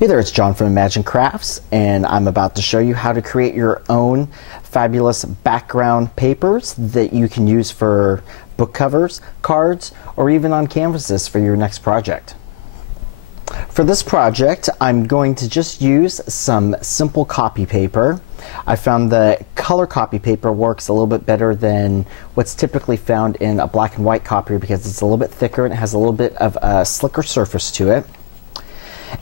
Hey there, it's John from Imagine Crafts, and I'm about to show you how to create your own fabulous background papers that you can use for book covers, cards, or even on canvases for your next project. For this project, I'm going to just use some simple copy paper. I found the color copy paper works a little bit better than what's typically found in a black and white copy because it's a little bit thicker and it has a little bit of a slicker surface to it.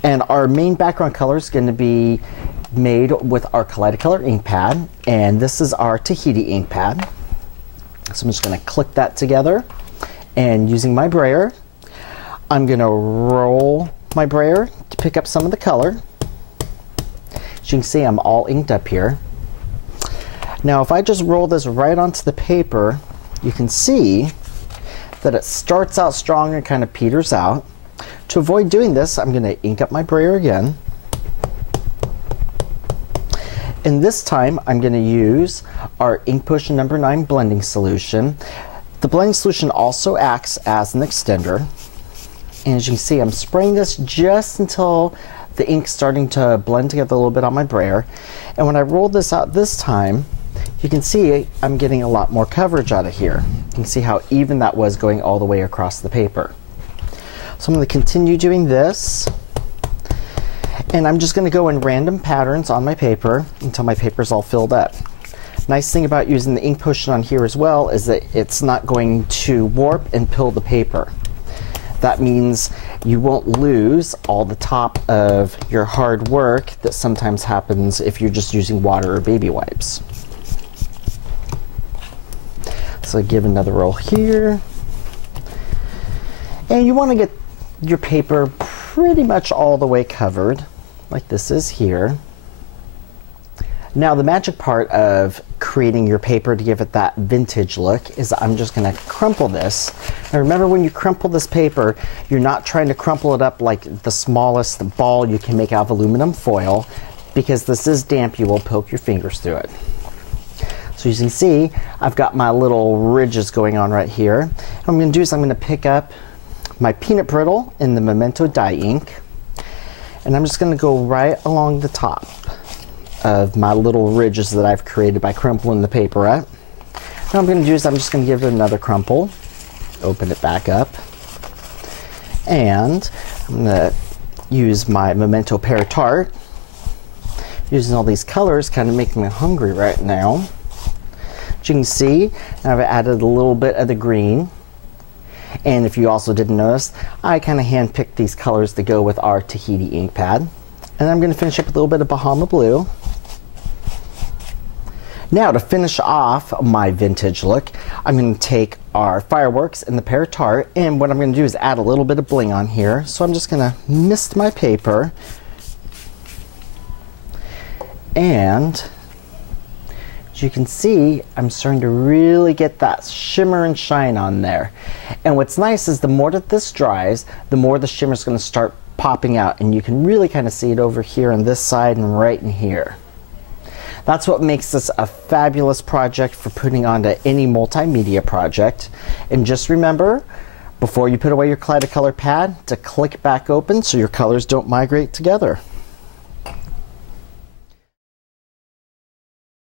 And our main background color is going to be made with our Kaleidocolor ink pad, and this is our Tahiti ink pad. So I'm just going to click that together, and using my brayer, I'm going to roll my brayer to pick up some of the color. As you can see, I'm all inked up here. Now if I just roll this right onto the paper, you can see that it starts out strong and kind of peters out. To avoid doing this, I'm going to ink up my brayer again. And this time, I'm going to use our Ink Potion No. 9 blending solution. The blending solution also acts as an extender. And as you can see, I'm spraying this just until the ink's starting to blend together a little bit on my brayer. And when I roll this out this time, you can see I'm getting a lot more coverage out of here. You can see how even that was going all the way across the paper. So I'm going to continue doing this, and I'm just going to go in random patterns on my paper until my paper's all filled up. Nice thing about using the ink potion on here as well is that it's not going to warp and pill the paper. That means you won't lose all the top of your hard work that sometimes happens if you're just using water or baby wipes. So give another roll here. And you want to get your paper pretty much all the way covered, like this is here. Now the magic part of creating your paper to give it that vintage look is I'm just going to crumple this. Now remember, when you crumple this paper, you're not trying to crumple it up like the smallest ball you can make out of aluminum foil, because this is damp, you will poke your fingers through it. So you can see I've got my little ridges going on right here. What I'm going to do is I'm going to pick up my peanut brittle in the Memento dye ink, and I'm just going to go right along the top of my little ridges that I've created by crumpling the paper up. What I'm going to do is I'm just going to give it another crumple, open it back up, and I'm going to use my Memento pear tart. Using all these colors kind of making me hungry right now. As you can see, I've added a little bit of the green. And if you also didn't notice, I kind of hand-picked these colors to go with our Tahiti ink pad. And I'm going to finish up with a little bit of Bahama blue. Now to finish off my vintage look, I'm going to take our fireworks and the pear tart, and what I'm going to do is add a little bit of bling on here. So I'm just going to mist my paper, and as you can see, I'm starting to really get that shimmer and shine on there. And what's nice is the more that this dries, the more the shimmer is going to start popping out, and you can really kind of see it over here on this side and right in here. That's what makes this a fabulous project for putting onto any multimedia project. And just remember, before you put away your Kaleidocolor pad, to click back open so your colors don't migrate together.